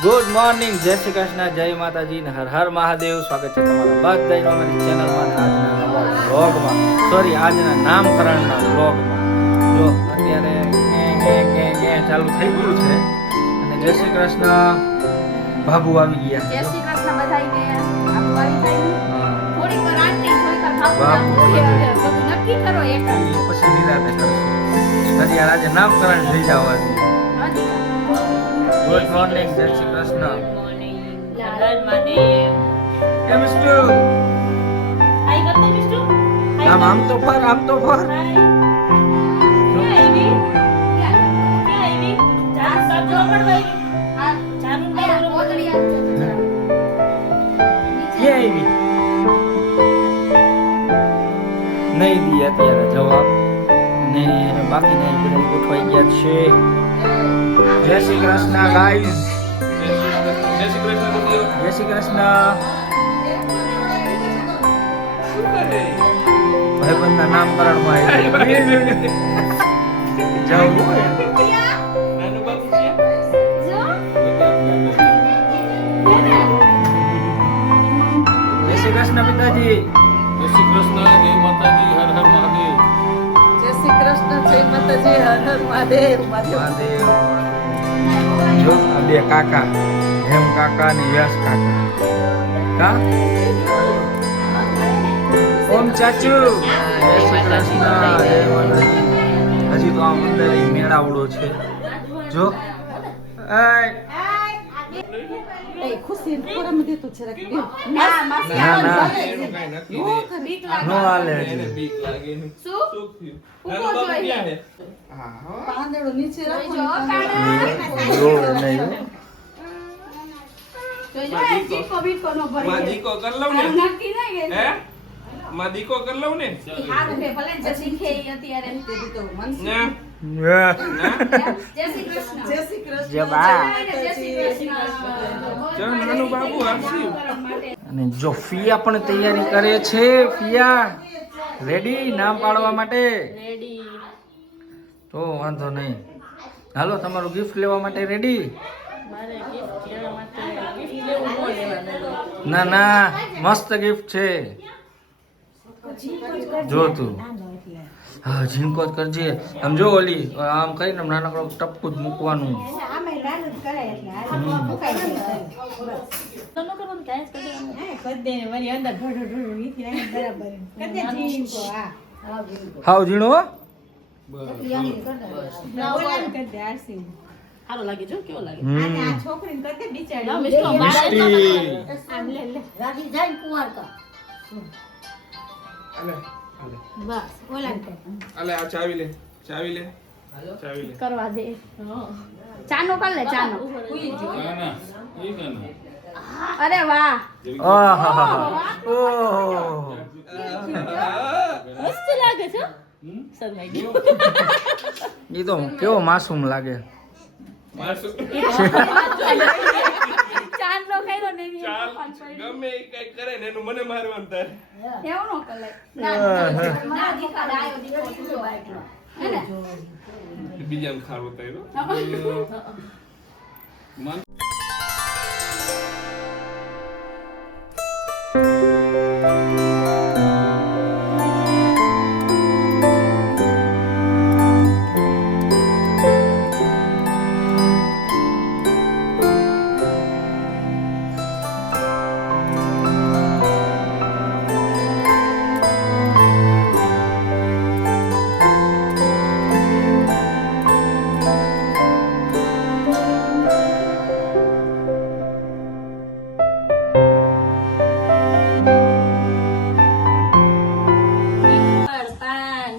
Good morning, જય શ્રી કૃષ્ણ, જય માતાજી ને હર હર મહાદેવ. સ્વાગત છે તમારા બધાનું અમારી ચેનલમાં અને આજના નવા વ્લોગમાં, સોરી આજના નામકરણના વ્લોગમાં. જો અત્યારે ચાલુ થઈ ગયું છે અને જય શ્રી કૃષ્ણ ભાભુ આવી ગયા. જય શ્રી કૃષ્ણ બધાયને. બાબુ આવી જાય. થોડીક વાર આંટી થોડીક વાર બાબુ બધું નક્કી કરો એક પછી નિરાતે કરશું. હજી આજે નામકરણ થઈ જવાનું. ગુડ મોર્નિંગ, જય શ્રી કૃષ્ણ. કેમ છો? આમ તો ફર, આમ તો ફર. નહીં દી અત્યારે જવાબ ને બાકીને બધા ગોઠવાઈ ગયા છે. જય શ્રી કૃષ્ણ ગાઈઝ. જય શ્રી કૃષ્ણ. જય શ્રી કૃષ્ણ. ભાઈબંધના નામકરણમાં જય શ્રી કૃષ્ણ પિતાજી. જય શ્રી કૃષ્ણ, જય માતાજી, હર હર મહાદેવ. જય શ્રી કૃષ્ણ, જય માતાજી, હર હર મહાદેવ. મહાદેવ. જો આ બે કાકા, હેમ કાકા ને યશ કાકા. કા ઓમ ચાચુ. જય શ્રી કૃષ્ણ. જય માતાજી. હજી તો આ અંદર મેળાવડો છે. જો એ ખુશી પૂરા માં દેતો છે રાખી દે. ના માસી ના ના બીક નો હાલે એને હજી. બીક લાગે ને. શું શું થયું? ઉભો નાનું બાબુ જોઈએ. ક્યાં છે? પાંદડો નીચે રાખો જો કાઢા. જોર નહીં. જોજો ચીકો બીકો નો ભરી માં દે. દીકો કર લઉં ને? નક્કી નહીં હે? માં દીકો કર લઉં ને? હારું બે ભલે જ શીખે ઈ અત્યારે. તે દીતો મનસુખ. ના? વાહ. જય શ્રી કૃષ્ણ. જય શ્રી કૃષ્ણ. જય બા. જય શ્રી કૃષ્ણ. ચાલ નાનું બાબુ આવશે. અને જો ફિયા પણ તૈયારી કરે છે. ફિયા રેડી નામ પાડવા માટે? રેડી. તો વાંધો નહીં. હાલો તમારું ગિફ્ટ લેવા માટે રેડી? મારે ગિફ્ટ લેવા માટે ગિફ્ટ લેવું ન લેવાનું. ના ના મસ્ત ગિફ્ટ છે. જો તું હા ઝીણકો જ કરજે. આમ જો ઓલી આમ કરીને નાનકડો ટપકું જ મૂકવાનું. હાવ ઝીણો હો? સારું લાગે જો કેવો લાગે. હમ. હાલે, હાલે આ ચાવી લે. ચાવી લે. ચાવી લે. કરવા દે. ચાનો કર લે ચાનો. ના ના, ઈ કે ના. અરે વાહ. આહાહા. ઓહ. મસ્ત લાગે છે. સરમાઈ ગયો. ઈ તો કેવો માસૂમ લાગે. મારશું. ચાંદલો ખાઈરો ને એની ચાલ, પાંચ પડી. ગમે ઈ કંઈક કરે ને એનું મને મારવાનું તારે. એવું નો કર લે. ના દીકા ડાયો દીકો તુજો બાટલો. હે ને? બીજાને ખાવું તારે. મન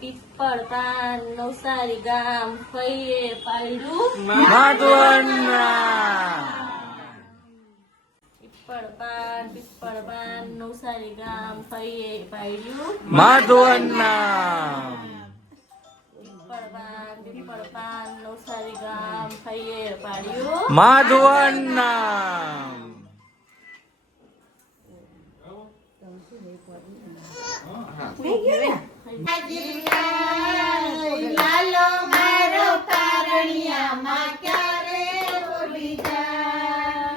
પીપળ પાન નવસારી ગામ ફઈએ પાડ્યું. માધવનના. પીપળ પાન નવસારી ગામ ફઈએ પાડ્યું. માધવનના. પીપળ પાન નવસારી ગામ ફઈએ પાડ્યું. માધવનના. લાલો મારો કારણિયા માં ક્યારે ભૂલી જાય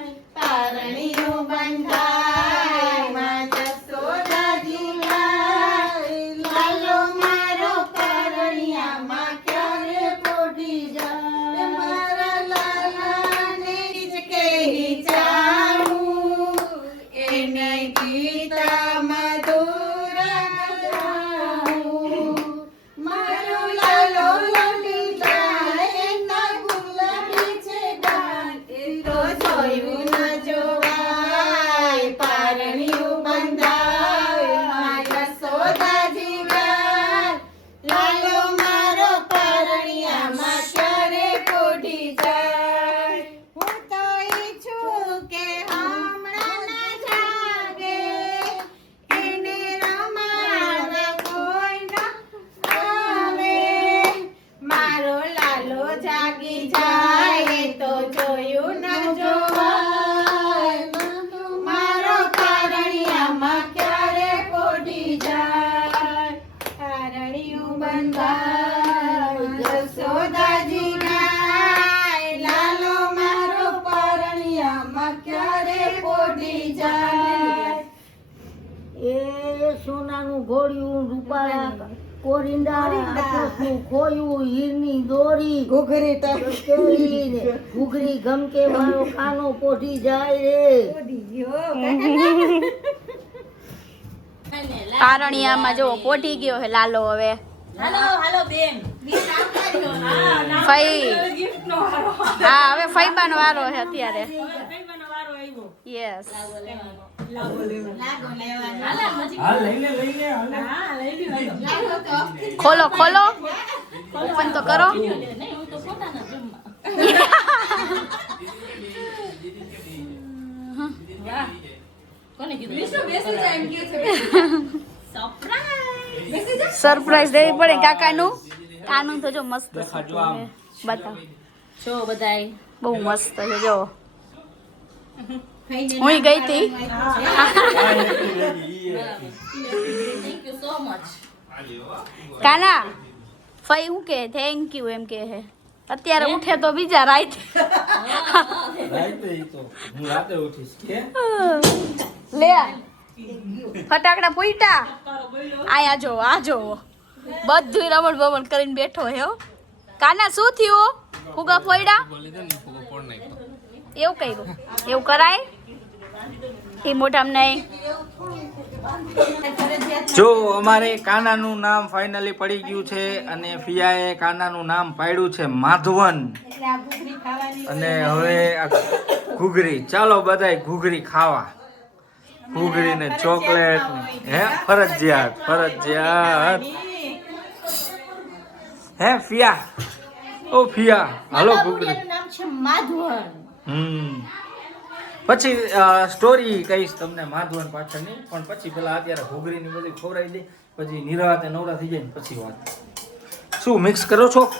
સોનાનું ઘોડિયું રૂપાળા કોરિંડા આટલું ખોયું હીરની દોરી ઘૂઘરી ગમકે મારો ખાનો પોઢી જાય રે કારણિયામાં જો પોટી ગયો હે લાલો હવે ફઈ હા હવે ફઈબાનો વારો છે અત્યારે યસ ખોલો ખોલો ઓપન તો કરો સરપ્રાઈઝ દેવી પડે કાકાનું કાનું તો જો મસ્ત છે બતાવ જો બધાય બહુ મસ્ત છે જો હું ગઈ હતી કાના ફઈ હું કે થેન્ક યુ એમ કે હે અત્યારે ઉઠે તો બીજા રાઈટ લે ફટાકડા પોઈટા આયા જો આ જો બધું રમણ બમણ કરીને બેઠો હે હો. કાના શું થયું ફુગા ફોઈડા એવું કર્યું એવું કરાય એ મોઢામાં નહીં જો અમારે કાનાનું નામ ફાઇનલી પડી ગયું છે અને ફિયાએ કાનાનું નામ પાડ્યું છે માધવન અને હવે આ ઘૂઘરી ચાલો બધાય ઘૂઘરી ખાવા ઘૂઘરી ને ચોકલેટ હે ફરજિયાત હે ફિયા ઓ ફિયા હાલો ઘૂઘરી નામ છે માધવન પછી સ્ટોરી કહીશ તમને માધવન પાછળની પણ પછી પેલા અત્યારે ઘૂઘરીની બધી ખવડાવી દે પછી નિરાતે નવરા થઈ જાય ને પછી વાત શું મિક્સ કરો છો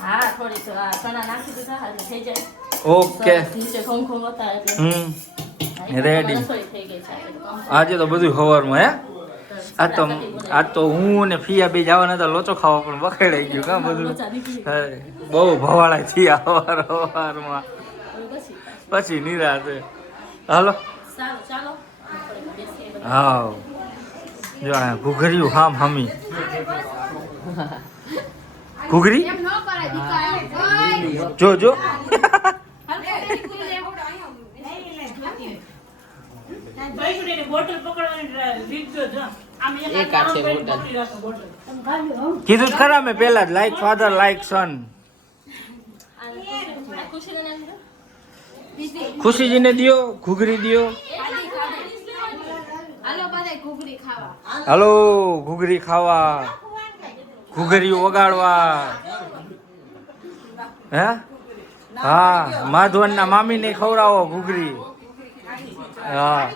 હા થોડી તો આ ચણા નાખી દીધા હાલ થઈ જાય ઓકે નીચે ખોંખોં હતા એટલે રેડી રસોઈ થઈ ગઈ છે આજે તો બધું સવારમાં હે આજ તો હું ને ફિયા બે જવાના હતા લોચો ખાવા પણ બખેડાઈ ગયું કાં બધું બહુ ભવાળા થયા સવારમાં પછી નિરાતે હાલો સારું ચાલો હા જો આ ઘૂઘર્યું હામ હામી ઘૂઘરી જો જો કીધું જ ખરા મેં પેલા જ લાઈક ફાધર લાઈક સન ખુશીજીને દિયો ઘૂઘરી દિયો હાલો ઘૂઘરી ખાવા ઘૂઘરી વગાડવા હે હા માધવનના મામીને ખવડાવો ઘૂઘરી હા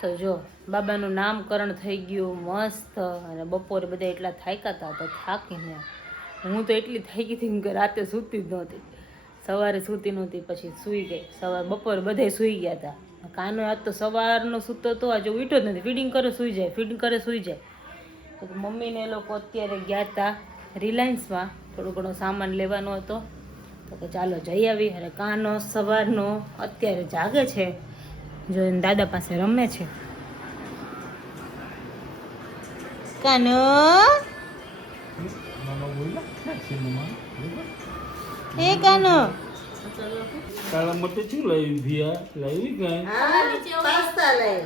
તો જો બાબાનું નામકરણ થઈ ગયું મસ્ત અને બપોરે બધા એટલા થાક્યા હતા તો થાકીને હું તો એટલી થાકી હતી કે રાતે સૂતી જ નહોતી સવારે સૂતી નહોતી પછી સૂઈ ગઈ સવારે બપોરે બધે સૂઈ ગયા હતા કાનો આજ તો સવારનો સૂતો તો આજે ઉઠ્યો જ નથી ફીડિંગ કરે સૂઈ જાય તો મમ્મીને એ લોકો અત્યારે ગયા હતા રિલાયન્સમાં થોડો ઘણો સામાન લેવાનો હતો તો કે ચાલો જઈ આવી અને કાનો સવારનો અત્યારે જાગે છે જો એને દાદા પાસે રમે છે કાનો એ કાનો તારા માટે શું લાવી ભિયા લાવી કઈ પાસ્તા લઈ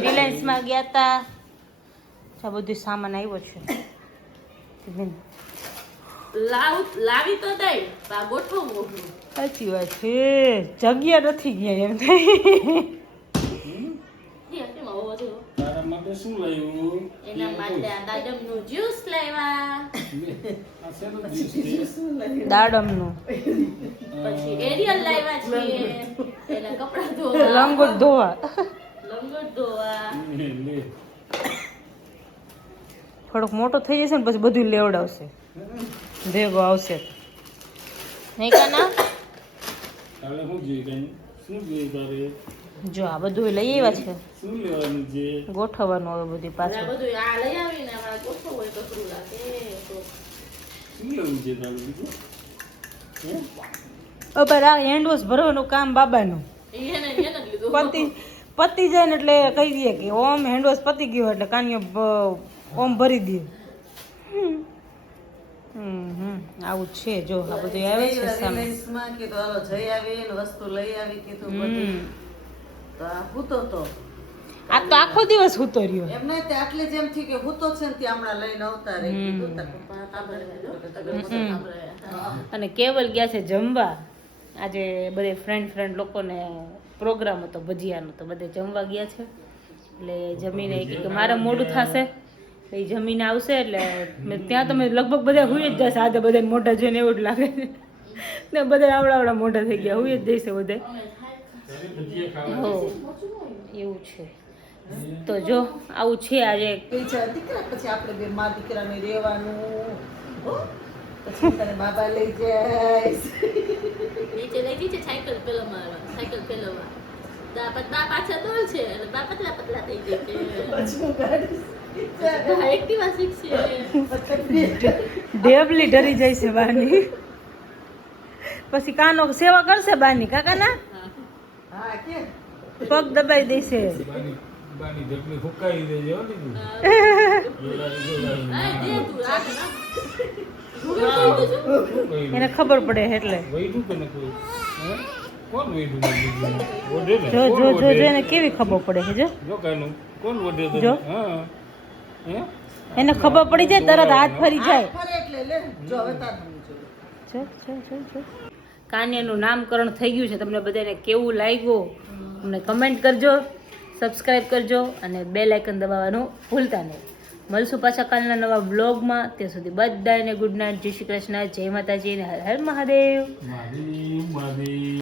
રિલાયન્સમાં ગયા હતા આ બધું સામાન આવ્યો છે લાવી તો દઈ ગોઠવવું સાચી વાત છે જગ્યા નથી ગયા એમ તારા માટે શું લાવ્યું એના માટે આ દાડમનું જ્યુસ લાવ્યા દાડમનું પછી એરિયલ લાવ્યા છીએ એના કપડા ધોવા લંગોટ ધોવા લંગોટ ધોવા થોડોક મોટો થઈ જશે ને પછી બધું લેવડાવશે ભેગો આવશે નહીં કાના તારે શું જોઈએ શું જોઈએ તારે જો આ બધું લઈ આવ્યા છે શું લેવાનું છે ગોઠવવાનું હવે બધું આ પાછું બધું આ લઈ આવીને અમારે ગોઠવું હોય તો શું લાગે તો શું લેવું છે તારે બીજું પર આ હેન્ડ વોશ ભરવાનું કામ બાબાનું પતિ જાય ને એટલે કહી દઈએ કે ઓમ હેન્ડ વોશ પતી ગયો એટલે કાનિયો ઓમ ભરી દે. આવું જ છે જો આ બધું આવે છે સામે. આ તો આખો દિવસ હૂતો રહ્યો. અને કેવલ ગયા છે જમવા. આજે બધે ફ્રેન્ડ લોકોને પ્રોગ્રામ હતો ભજીયાનો, તો બધે જમવા ગયા છે. એટલે જમીને કે મારે મોડું થશે, એ જમીને આવશે એટલે ત્યાં તમે લગભગ બધા હુઈ જ જશે. આજે બધા મોઢા જોઈને એવું જ લાગે છે ને બધા આવડા મોઢા થઈ ગયા, હુઈ જ જશે બધે. હો એવું છે. તો જો આવું છે આજે. પછી આપણે બે મા દીકરાને રહેવાનું, પછી તને બાબા લઈ જાય. નીચે લઈ જઈ છે સાયકલ પેલવા. બા પાછા દોડ છે અને બા પતલા થઈ જાય છે. એક્ટિવા શીખશે. ડેબલી ડરી જાય છે બાની. પછી કાનો સેવા કરશે બાની કાકાના. હા કે પગ દબાઈ દેશે. બાની ઢેકલી ફૂંકાઈ દેજે હો દીદી. એને ખબર પડે એટલે વૈધું કે ન કોઈ હે? કોણ વૈધું જો એને કેવી ખબર પડે છે જો કાનું કોણ વડે તો જો. હા હે એને ખબર પડી જાય તરત હાથ ફરી જાય. ફરે એટલે લે જો હવે તારું જો. કાન્યાનું નામકરણ થઈ ગયું છે. તમને બધાને કેવું લાગ્યું અમને કમેન્ટ કરજો, સબસ્ક્રાઈબ કરજો અને બેલ આઇકન દબાવવાનું ભૂલતા નહીં. મળશું પાછા કાલના નવા બ્લોગમાં. ત્યાં સુધી બધાને ગુડ નાઇટ, જય શ્રી કૃષ્ણ, જય માતાજી અને હર હર મહાદેવ. મારી